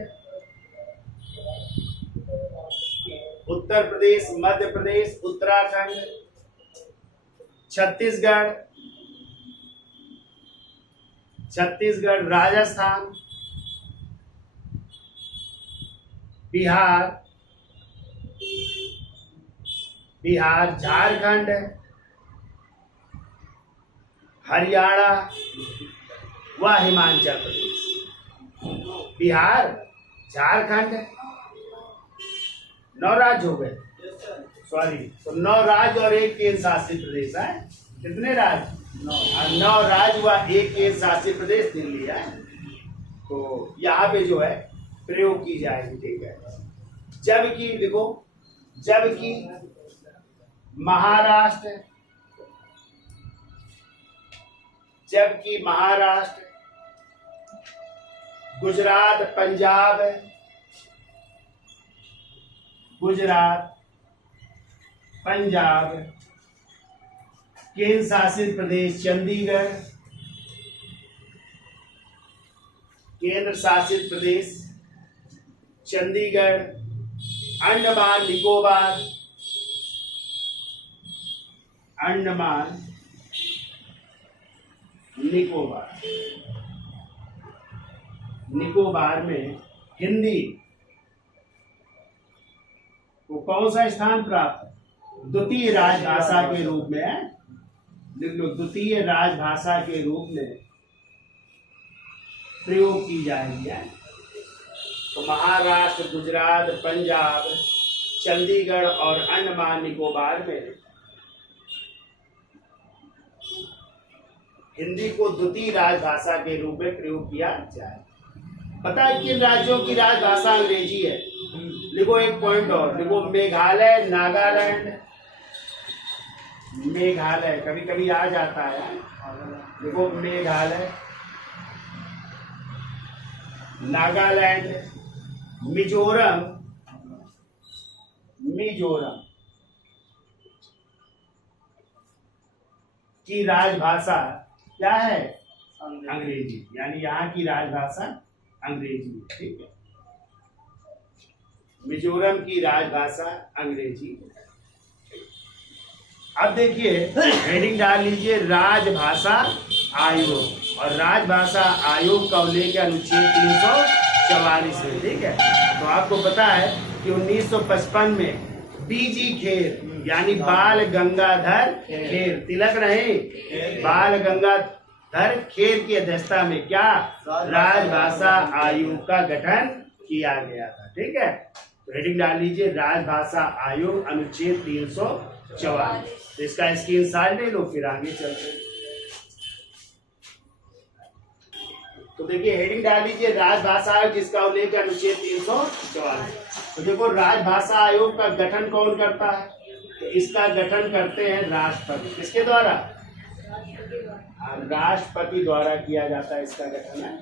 उत्तर प्रदेश, मध्य प्रदेश, उत्तराखंड, छत्तीसगढ़, राजस्थान, बिहार, झारखंड, हरियाणा व हिमाचल प्रदेश। बिहार, झारखंड, 9 राज्य हो गए। सॉरी, तो 9 राज्य और एक केंद्र शासित प्रदेश है। कितने राज्य? 9 राज्य व एक केंद्र शासित प्रदेश दिल्ली है। तो यहाँ पे जो है प्रयोग की जाएगी। ठीक है, जबकि देखो, जबकि महाराष्ट्र, गुजरात, पंजाब, केंद्र शासित प्रदेश चंडीगढ़, केंद्र शासित प्रदेश चंडीगढ़, अंडमान निकोबार, निकोबार में हिंदी को कौन सा स्थान प्राप्त? द्वितीय राजभाषा के रूप में है। लिख लो, द्वितीय राजभाषा के रूप में प्रयोग की जाएगी। तो महाराष्ट्र, गुजरात, पंजाब, चंडीगढ़ और अंडमान निकोबार में हिंदी को द्वितीय राजभाषा के रूप में प्रयोग किया जाए। पता है किन राज्यों की राजभाषा अंग्रेजी है? लिखो एक पॉइंट और लिखो, मेघालय, नागालैंड, मेघालय कभी कभी आ जाता है। देखो मेघालय, नागालैंड, मिजोरम, मिजोरम की राजभाषा क्या है? अंग्रेजी। यानी यहाँ की राजभाषा अंग्रेजी, ठीक है। मिजोरम की राजभाषा अंग्रेजी। अब देखिए हेडिंग डाल लीजिए, राजभाषा आयोग। और राजभाषा आयोग का उल्लेख है अनुच्छेद 344 में, ठीक है। तो आपको पता है कि 1955 में बीजी खेर यानी बाल गंगाधर खेर, तिलक नहीं, बाल गंगाधर खेर की अध्यक्षता में क्या राजभाषा आयोग का गठन किया गया था, ठीक है। तो हेडिंग डाल लीजिए, राजभाषा आयोग अनुच्छेद 344। तो इसका स्क्रीनशॉट ले लो, फिर आगे चलते हैं। तो देखिए हेडिंग डाल लीजिए, राजभाषा आयोग जिसका उल्लेख है अनुच्छेद 344। तो देखो राजभाषा आयोग का गठन कौन करता है? तो इसका गठन करते हैं राष्ट्रपति। किसके द्वारा? राष्ट्रपति द्वारा किया जाता है इसका गठन है।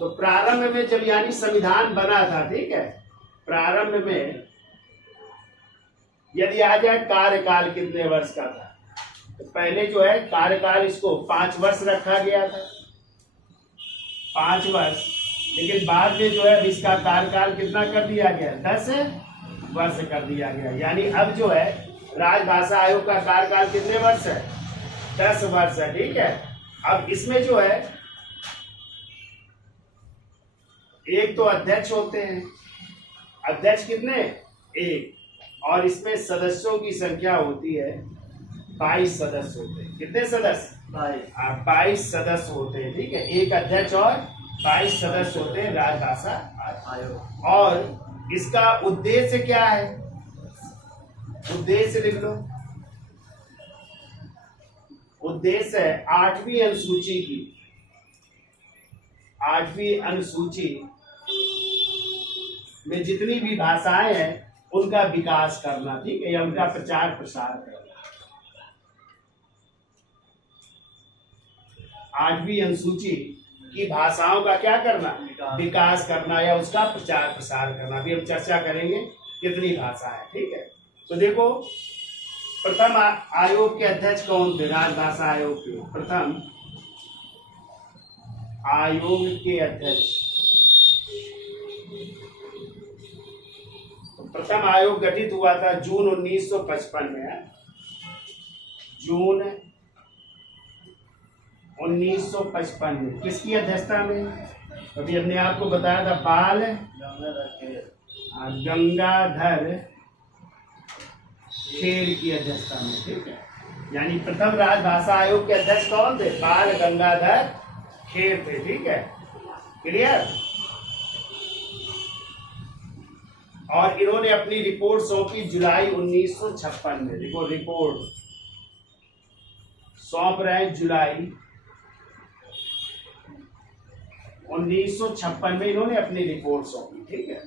तो प्रारंभ में जब यानी संविधान बना था, ठीक है, प्रारंभ में यदि आ जाए कार्यकाल कितने वर्ष का था, तो पहले जो है कार्यकाल इसको 5 वर्ष रखा गया था, 5 वर्ष। लेकिन बाद में जो है इसका कार्यकाल कितना कर दिया गया? 10 वर्ष कर दिया गया। यानी अब जो है राजभाषा आयोग का कार्यकाल कितने वर्ष है? 10 वर्ष है, ठीक है। अब इसमें जो है एक तो अध्यक्ष होते हैं, अध्यक्ष कितने? 1। और इसमें सदस्यों की संख्या होती है 22 सदस्य होते हैं। कितने सदस्य? 22 सदस्य होते हैं, ठीक है। एक अध्यक्ष और 22 सदस्य होते हैं राजभाषा आयोग। और इसका उद्देश्य क्या है? उद्देश्य लिख लो, उद्देश्य है 8वीं अनुसूची की, 8वीं अनुसूची में जितनी भी भाषाएं हैं उनका विकास करना, ठीक है, या उनका प्रचार प्रसार करना। 8वीं अनुसूची की भाषाओं का क्या करना? विकास करना या उसका प्रचार प्रसार करना। भी हम चर्चा करेंगे कितनी भाषा है, ठीक है। तो देखो प्रथम आयोग के अध्यक्ष कौन थे? राजभाषा आयोग के प्रथम आयोग के अध्यक्ष, प्रथम आयोग गठित हुआ था जून 1955 में, जून 1955 में। किसकी अध्यक्षता में? अभी हमने आपको बताया था बाल गंगाधर खेर की अध्यक्षता में, ठीक है। यानी प्रथम राजभाषा आयोग के अध्यक्ष कौन थे? बाल गंगाधर खेर थे, ठीक है, क्लियर। और इन्होंने अपनी रिपोर्ट सौंपी जुलाई 1956 में। देखो रिपोर्ट सौंप रहे हैं जुलाई 1956 में इन्होंने अपनी रिपोर्ट सौंपी, ठीक है।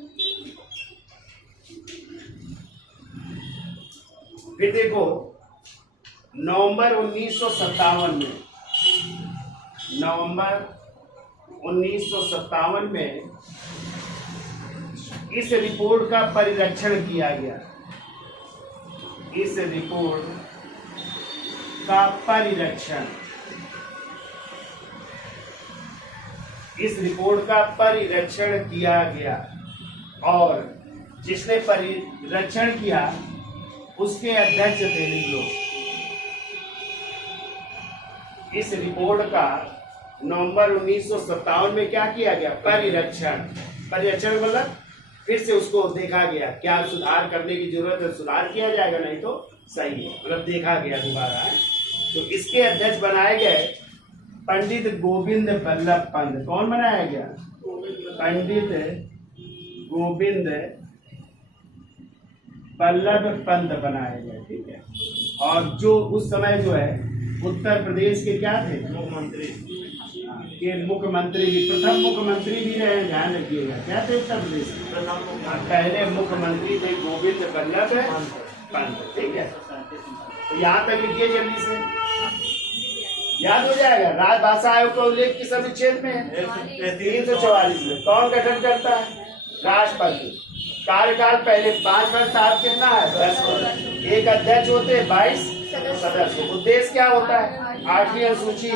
फिर देखो नवंबर 1957 में, नवंबर 1957 में इस रिपोर्ट का परिरक्षण किया गया। इस रिपोर्ट का परिरक्षण, इस रिपोर्ट का परिरक्षण किया गया और जिसने परिरक्षण किया उसके अध्यक्ष थे लोग। इस रिपोर्ट का नवंबर 1957 में क्या किया गया? परिरक्षण। परिरक्षण मतलब फिर से उसको देखा गया, क्या सुधार करने की जरूरत है, सुधार किया जाएगा, नहीं तो सही है, मतलब देखा गया दोबारा है। तो इसके अध्यक्ष बनाए गए पंडित गोविंद बल्लभ पंत। कौन बनाया गया? पंडित गोविंद बल्लभ पंत बनाए गए, ठीक है। और जो उस समय जो है उत्तर प्रदेश के क्या थे? मुख्यमंत्री के मुख्यमंत्री भी, प्रथम मुख्यमंत्री भी रहे, ध्यान रखिएगा। क्या थे उत्तर प्रदेश के पहले मुख्यमंत्री थे? गोविंद बल्लभ पंत, ठीक है। तो यहाँ तक लिखिए जल्दी से, याद हो जाएगा। राजभाषा आयोग का उल्लेख किस अनुच्छेद में है? 344 में। कौन गठन करता है? राष्ट्रपति। कार्यकाल पहले 5 वर्ष था, अब कितना है? 10 वर्ष। एक अध्यक्ष होते हैं, 22 सदस्य। उद्देश्य क्या होता है? 8वीं अनुसूची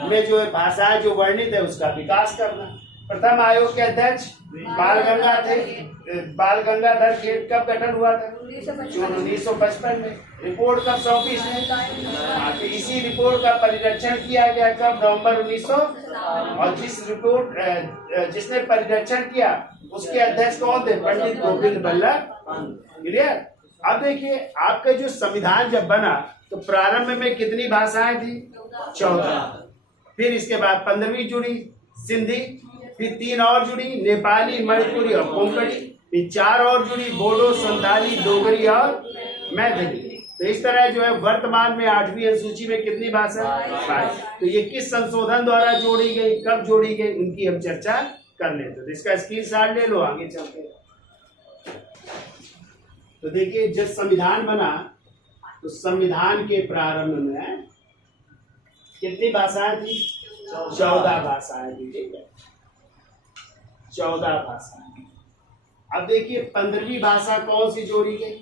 में जो भाषाएं जो वर्णित है उसका विकास करना। प्रथम आयोग के अध्यक्ष बाल गंगाधर खेत कब गठन हुआ था? 1955 में। रिपोर्ट कब सौंपी इसने? तो इसी रिपोर्ट का परिरक्षण किया गया कब? नवंबर 1900। और जिसने परिरक्षण किया उसके अध्यक्ष कौन थे? पंडित गोविंद बल्लभ। क्लियर? अब देखिए, आपका जो संविधान जब बना तो प्रारंभ में कितनी भाषाएं थी? 14। फिर इसके बाद 15वीं जुड़ी सिंधी, फिर 3 और जुड़ी नेपाली, मणिपुरी और कोंकणी, फिर 4 और जुड़ी बोडो, संथाली, डोगरी और मैथिली। तो इस तरह जो है वर्तमान में 8वीं अनुसूची में कितनी भाषा? 22। तो ये किस संशोधन द्वारा जोड़ी गई, कब जोड़ी गई, उनकी हम चर्चा कर लेते। तो इसका स्क्रीनशॉट ले लो, आगे चलते। तो देखिए, जब संविधान बना तो संविधान के प्रारंभ में कितनी भाषाएं थी? 14 भाषाएं थी, ठीक है। 14 भाषाएं। अब देखिए 15वीं भाषा कौन सी जोड़ी गई?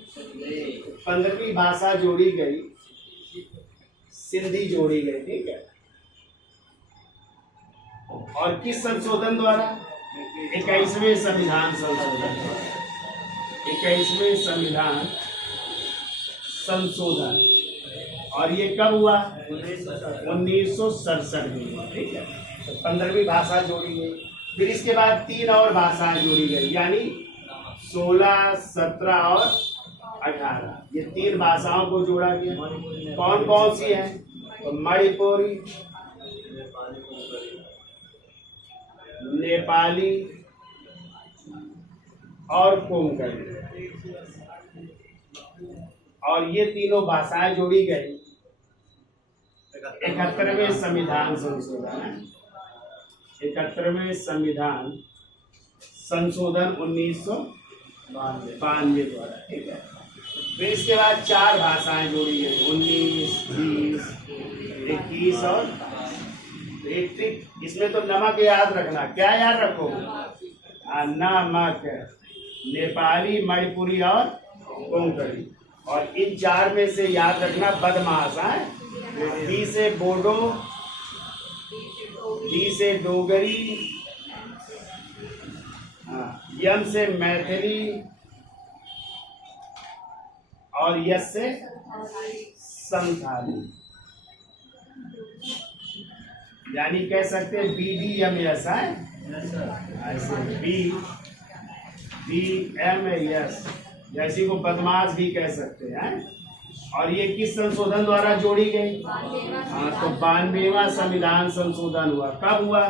15वीं भाषा जोड़ी गई, सिंधी जोड़ी गई, ठीक है। और किस संशोधन द्वारा? 21वें संविधान संशोधन द्वारा। 21वें संविधान संशोधन। और ये कब हुआ? 1967 में हुआ, ठीक है। तो 15वीं भाषा जोड़ी गई। फिर इसके बाद 3 और भाषाएं जोड़ी गई, यानी 16, 17 और 18। ये 3 भाषाओं को जोड़ा गया। कौन कौन सी है? तो मणिपुरी, नेपाली और कोंकणी। और ये तीनों भाषाएं जोड़ी गई 71वें संविधान संशोधन है। 71वें संविधान संशोधन 1992 द्वारा, ठीक है। फिर इसके बाद 4 भाषाएं जोड़ी गई, 19, 20, 21 और 21। इसमें तो नमक याद रखना। क्या याद रखो? नमक, नेपाली, मणिपुरी और कोंकणी। और इन 4 में से याद रखना बदमाश है। डी से बोडो, डी से डोगरी, यम से मैथिली और यस से संथाली। यानी कह सकते हैं BDMS है, ऐसे BDMS, जैसी को बदमाश भी कह सकते हैं। और ये किस संशोधन द्वारा जोड़ी गई? हाँ, तो 92वां संविधान संशोधन हुआ। कब हुआ?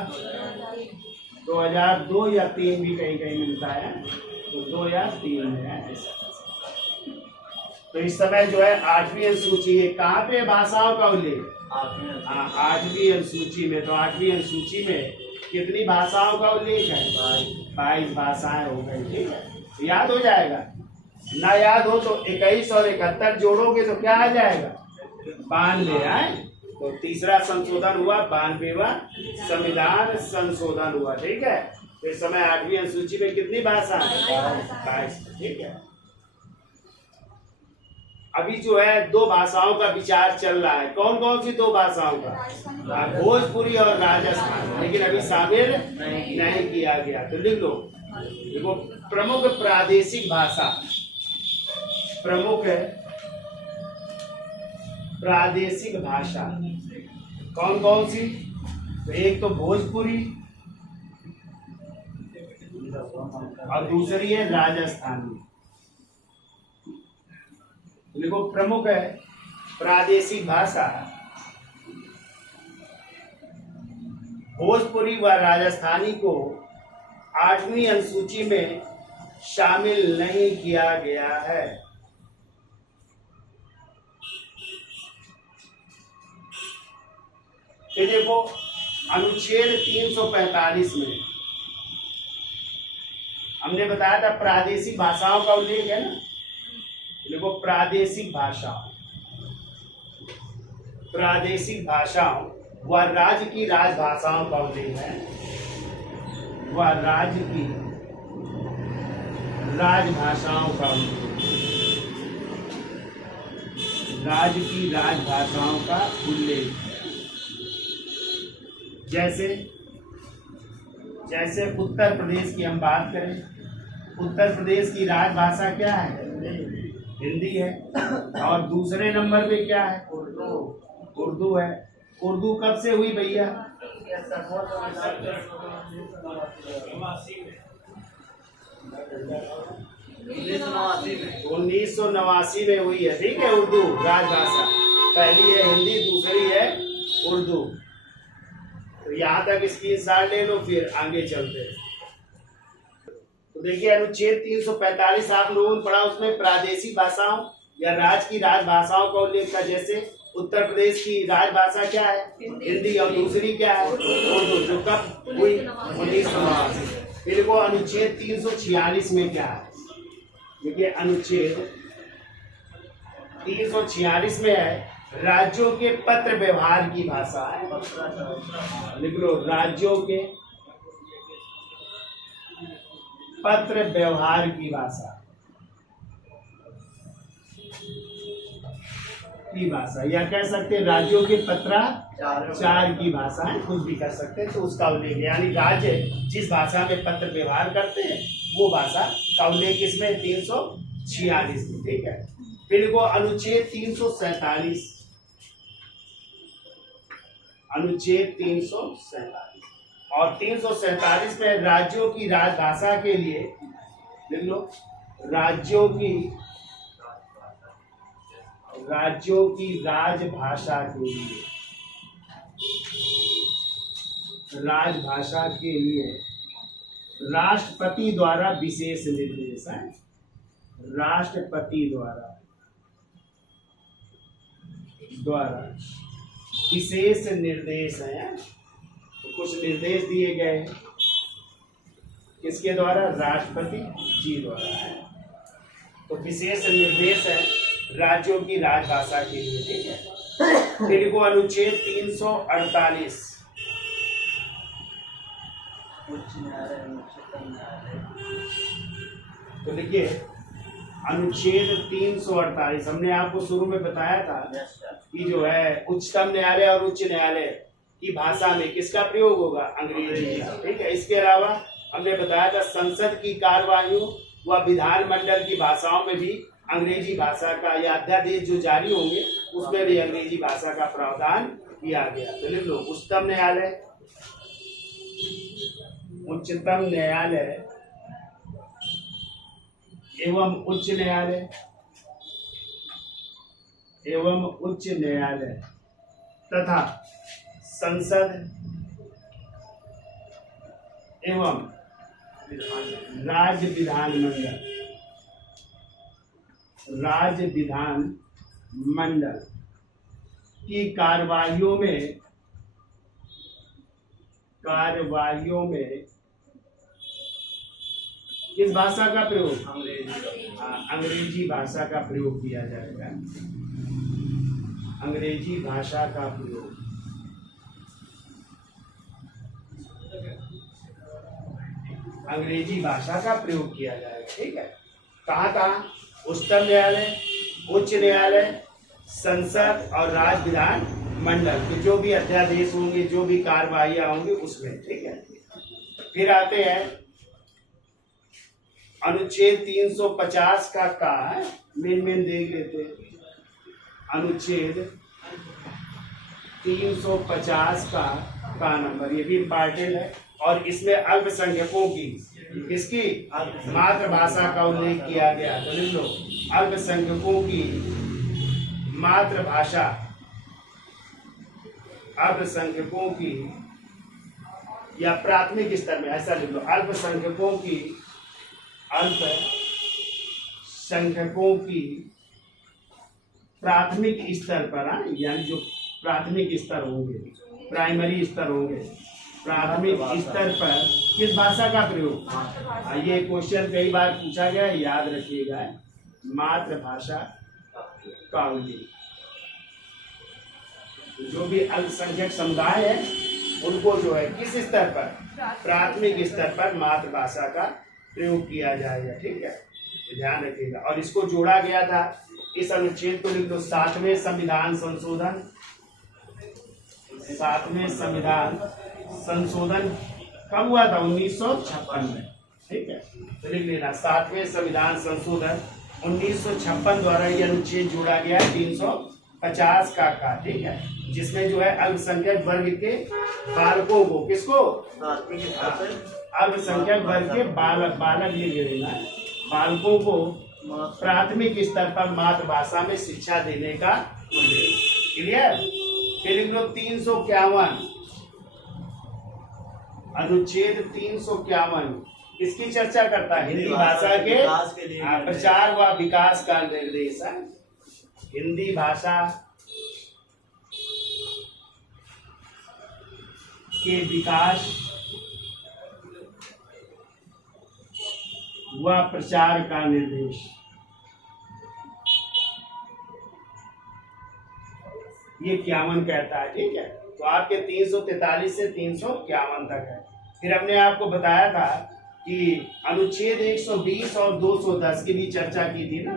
2002 या 3 भी कहीं कहीं मिलता है, तो 2 या 3 में है ऐसा। तो इस समय जो है 8वीं अनुसूची है। कहाँ पे भाषाओं का उल्लेख? 8वीं अनुसूची में। तो 8वीं अनुसूची में कितनी भाषाओं का उल्लेख है? 22 भाषाएं हो गई, ठीक है। तो याद हो जाएगा। ना याद हो तो 21 और 71 जोड़ोगे तो क्या आ जाएगा? 92 है। तो तीसरा संशोधन हुआ, 92वां संविधान संशोधन हुआ, ठीक है। तो इस समय 8वीं अनुसूची में कितनी भाषा? 22, ठीक है। अभी जो है 2 भाषाओं का विचार चल रहा है। कौन कौन सी 2 भाषाओं का? भोजपुरी और राजस्थान, लेकिन अभी शामिल नहीं किया गया। तो लिख लो, देखो, प्रमुख प्रादेशिक भाषा, प्रमुख प्रादेशिक भाषा कौन कौन सी? तो एक तो भोजपुरी और दूसरी है राजस्थानी। देखो प्रमुख है प्रादेशिक भाषा भोजपुरी व राजस्थानी को 8वीं अनुसूची में शामिल नहीं किया गया है। ये देखो अनुच्छेद 345 में हमने बताया था प्रादेशिक भाषाओं का उल्लेख है ना। देखो प्रादेशिक भाषाओं व राज्य की राजभाषाओं का उल्लेख है। वह राज्य की राजभाषाओं का राज्य की राजभाषाओं का उल्लेख है। जैसे उत्तर प्रदेश की हम बात करें, उत्तर प्रदेश की राजभाषा क्या है? हिंदी है। और दूसरे नंबर पे क्या है? उर्दू है। उर्दू कब से हुई भैया? 1989 में हुई है। ठीक है, उर्दू राजभाषा पहली है हिंदी, दूसरी है उर्दू। तो यहाँ तक इसकी इंसान ले लो, फिर आगे चलते हैं। तो देखिए अनुच्छेद 345 आप लोगों ने पढ़ा, उसमें प्रादेशिक भाषाओं या राज्य की राजभाषाओं का उल्लेख था। जैसे उत्तर प्रदेश की राजभाषा क्या है? हिंदी। और दूसरी क्या है? उर्दू, जो कब हुई? 1989। फिर वो अनुच्छेद 346 में क्या है? देखिए अनुच्छेद 346 में है राज्यों के पत्र व्यवहार की भाषा है। लिख लो, राज्यों के पत्र व्यवहार की भाषा या कह सकते हैं राज्यों के पत्राचार की भाषा है, कुछ भी कर सकते हैं। तो उसका उल्लेख, यानी राज्य जिस भाषा में पत्र व्यवहार करते हैं वो भाषा का उल्लेख इसमें 346 में। ठीक है। फिर वो अनुच्छेद 347, अनुच्छेद 347 और 347 में राज्यों की राजभाषा के लिए लिख लो, राज्यों की राजभाषा के लिए राष्ट्रपति द्वारा विशेष निर्देश है। राष्ट्रपति द्वारा विशेष निर्देश है। तो कुछ निर्देश दिए गए हैं, किसके द्वारा? राष्ट्रपति जी द्वारा है। तो विशेष निर्देश है राज्यों की राजभाषा के लिए। ठीक है। फिर को अनुच्छेद 348 तो देखिए अनुच्छेद 348 हमने आपको शुरू में बताया था कि जो है उच्चतम न्यायालय और उच्च न्यायालय की भाषा में किसका प्रयोग होगा? अंग्रेजी का। ठीक है। इसके अलावा हमने बताया था संसद की कार्यवाहियों व विधानमंडल की भाषाओं में भी अंग्रेजी भाषा का या अध्यादेश जो जारी होंगे उसमें भी अंग्रेजी भाषा का प्रावधान किया गया। तो लिख लो, उच्चतम न्यायालय एवं उच्च न्यायालय तथा संसद एवं राज्य विधानमंडल की कार्यवाहियों में किस भाषा का प्रयोग? अंग्रेजी भाषा का प्रयोग किया जाएगा। अंग्रेजी भाषा का प्रयोग किया जाएगा। ठीक है। कहाँ? उच्चतम न्यायालय, उच्च न्यायालय, संसद और राज्य विधान मंडल के जो भी अध्यादेश होंगे, जो भी कार्यवाहियां होंगी उसमें। ठीक है। फिर आते हैं अनुच्छेद 350 का मेन देख लेते हैं। अनुच्छेद 350 का नंबर, ये भी इम्पॉर्टेंट है। और इसमें अल्पसंख्यकों की, किसकी, मातृभाषा का उल्लेख किया गया। तो लिख लो, अल्पसंख्यकों की मातृभाषा, अल्पसंख्यकों की, या प्राथमिक स्तर में ऐसा लिख लो, अल्पसंख्यकों की, अल्पसंख्यकों की प्राथमिक स्तर पर, यानी जो प्राथमिक स्तर होंगे, प्राइमरी स्तर होंगे, प्राथमिक स्तर पर किस भाषा का प्रयोग। ये क्वेश्चन कई बार पूछा गया, याद रखिएगा, मातृभाषा का उल्लेख। जो भी अल्पसंख्यक समुदाय है उनको जो है किस स्तर पर, प्राथमिक स्तर पर मातृभाषा का प्रयोग किया जाएगा। ठीक है, ध्यान रखिएगा। और इसको जोड़ा गया था, इस अनुच्छेद को लिख लो, 7वें संविधान संशोधन, 7वें संविधान संशोधन कब हुआ था, 1956 में। ठीक है, तो लिख लेना, 7वें संविधान संशोधन 1956 द्वारा यह अनुच्छेद जोड़ा गया है 350 का। ठीक है, जिसमें जो है अल्पसंख्यक वर्ग के बालकों को, किसको, अल्पसंख्यक वर्ग के बालक लिख लेना, बालकों को प्राथमिक स्तर पर मातृभाषा में शिक्षा देने का उल्लेख। क्लियर। फिर लिख लो 351, अनुच्छेद 351 किसकी चर्चा करता है, हिंदी भाषा के प्रचार व विकास का निर्देश है। हिंदी भाषा के विकास व प्रचार का निर्देश। ये 51 कहता है। ठीक है, तो आपके 343 से 351 तक है। फिर हमने आपको बताया था कि अनुच्छेद 120 और 210 की भी चर्चा की थी ना।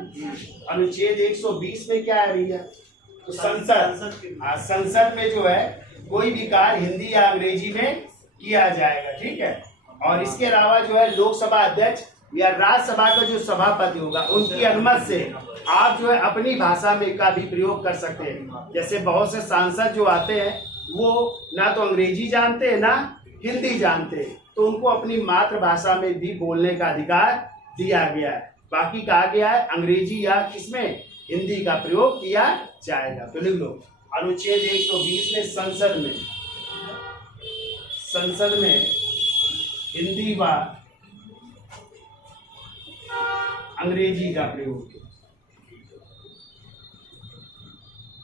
अनुच्छेद 120 में क्या है भैया, तो संसद में जो है कोई भी कार्य हिंदी या अंग्रेजी में किया जाएगा। ठीक है, और इसके अलावा जो है लोकसभा अध्यक्ष या राज्यसभा का जो सभापति होगा उनकी अनुमति से आप जो है अपनी भाषा में का भी प्रयोग कर सकते हैं। जैसे बहुत से सांसद जो आते हैं वो ना तो अंग्रेजी जानते हैं ना हिंदी जानते हैं, तो उनको अपनी मातृभाषा में भी बोलने का अधिकार दिया गया है। बाकी कहा गया है अंग्रेजी या किसमें, हिंदी का प्रयोग किया जाएगा। तो लिख लो, अनुच्छेद 120 में संसद में हिंदी व अंग्रेजी का प्रयोग,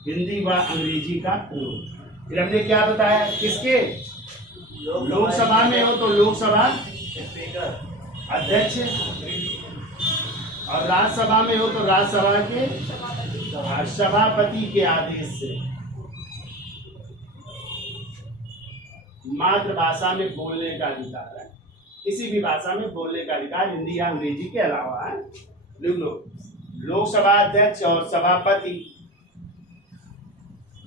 हिंदी व अंग्रेजी का प्रयोग। फिर हमने क्या बताया, किसके, लोकसभा में हो तो लोकसभा अध्यक्ष, और राज्यसभा में हो तो राज्यसभा के सभापति के आदेश से मातृभाषा में बोलने का अधिकार है। किसी भी भाषा में बोलने का अधिकार हिंदी या अंग्रेजी के अलावा है। लिख लो, लोकसभा अध्यक्ष और सभापति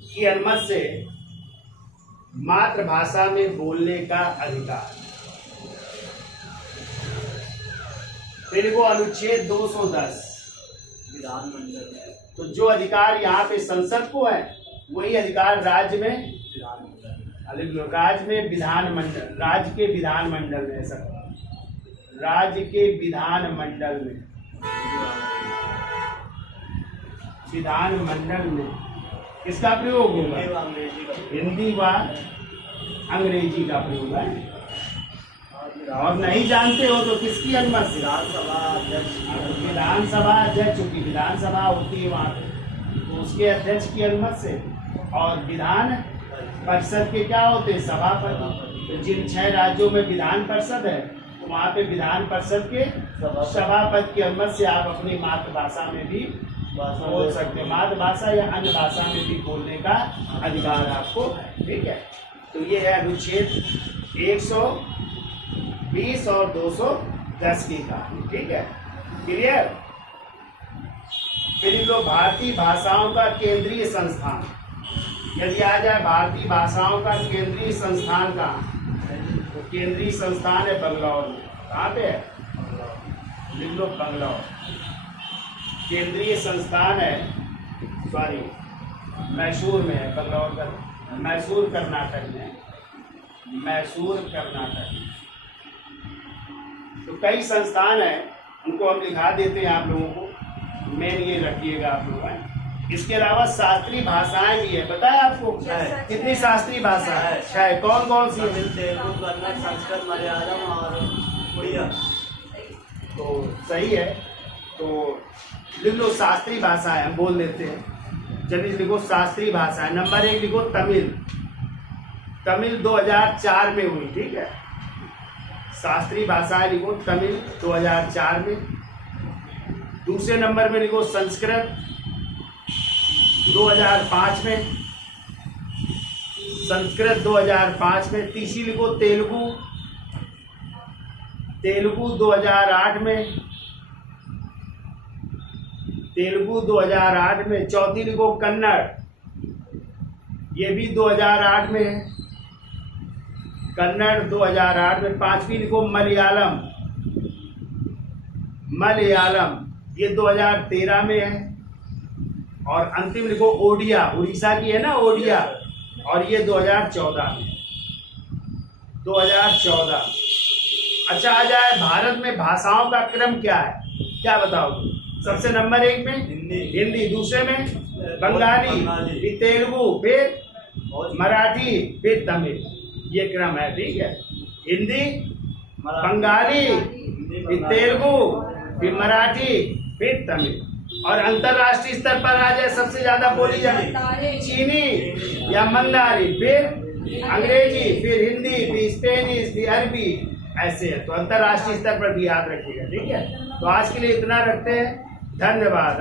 की अनुमति से मातृभाषा में बोलने का अधिकार। फिर वो अनुच्छेद 210 विधानमंडल, तो जो अधिकार यहाँ पे संसद को है वही अधिकार राज्य में, राज्य में विधानमंडल, राज्य के विधानमंडल में, ऐसा राज्य के विधानमंडल में किसका प्रयोग होगा, हिंदी व अंग्रेजी का प्रयोग है। और नहीं जानते हो तो किसकी अनुमति, विधानसभा अध्यक्ष की विधानसभा होती है वहाँ पे, तो उसके अध्यक्ष की अनुमति से। और विधान परिषद के क्या होते हैं, सभापति। तो जिन 6 राज्यों में विधान परिषद है तो वहाँ पे विधान परिषद के सभापति की अनुमति से आप अपनी मातृभाषा में भी बोल सकते हैं। मातृभाषा या अन्य भाषा में भी बोलने का अधिकार आपको। ठीक है, तो ये है अनुच्छेद 120 और 210 की कहानी। ठीक है, क्लियर। फिर लो भारतीय भाषाओं का केंद्रीय संस्थान, यदि आ जाए भारतीय भाषाओं का केंद्रीय संस्थान कहाँ, तो केंद्रीय संस्थान है बंगलौर में। कहाँ पे है, लिख लो बंगलौर। केंद्रीय संस्थान है, सॉरी मैसूर में है, बंगलौर का मैसूर कर्नाटक में, मैसूर कर्नाटक। तो कई संस्थान है, उनको हम लिखा देते हैं आप लोगों को, मेन ये रखिएगा आप लोग हैं। इसके अलावा शास्त्रीय भाषाएं भी है, बताया आपको कितनी शास्त्रीय भाषा है, कौन कौन सी? तमिल, तेलुगु, कन्नड़, संस्कृत, मलयालम और उड़िया। तो सही है, तो लिख लो शास्त्रीय भाषा है, हम बोल देते हैं। चलिए लिखो शास्त्रीय भाषा है। नंबर 1 लिखो तमिल। तमिल 2004 में हुई, ठीक है। शास्त्रीय भाषाएं लिखो तमिल 2004 में। दूसरे नंबर में लिखो संस्कृत 2005 में, संस्कृत 2005 में। तीसरी लिखो तेलुगु, तेलुगु 2008 में, तेलुगु 2008 में। चौथी लिखो कन्नड़, ये भी 2008 में है, कन्नड़ 2008 में। पांचवी लिखो मलयालम, मलयालम ये 2013 में है। और अंतिम लिखो ओडिया, उड़ीसा की है ना ओडिया, और ये 2014 में, 2014। अच्छा आ जाए भारत में भाषाओं का क्रम क्या है, क्या बताओगे? सबसे नंबर 1 में हिंदी, दूसरे में बंगाली, फिर तेलुगु, फिर मराठी, फिर तमिल, ये क्रम है, ठीक है। हिंदी, बंगाली, फिर तेलुगु, फिर मराठी, फिर तमिल। और अंतरराष्ट्रीय स्तर पर आ जाए सबसे ज्यादा बोली जाए चीनी या मंदारी, फिर अंग्रेजी, फिर हिंदी, फिर स्पेनिश, फिर अरबी, ऐसे है। तो अंतरराष्ट्रीय स्तर पर भी याद रखिएगा, ठीक है। तो आज के लिए इतना रखते हैं, धन्यवाद।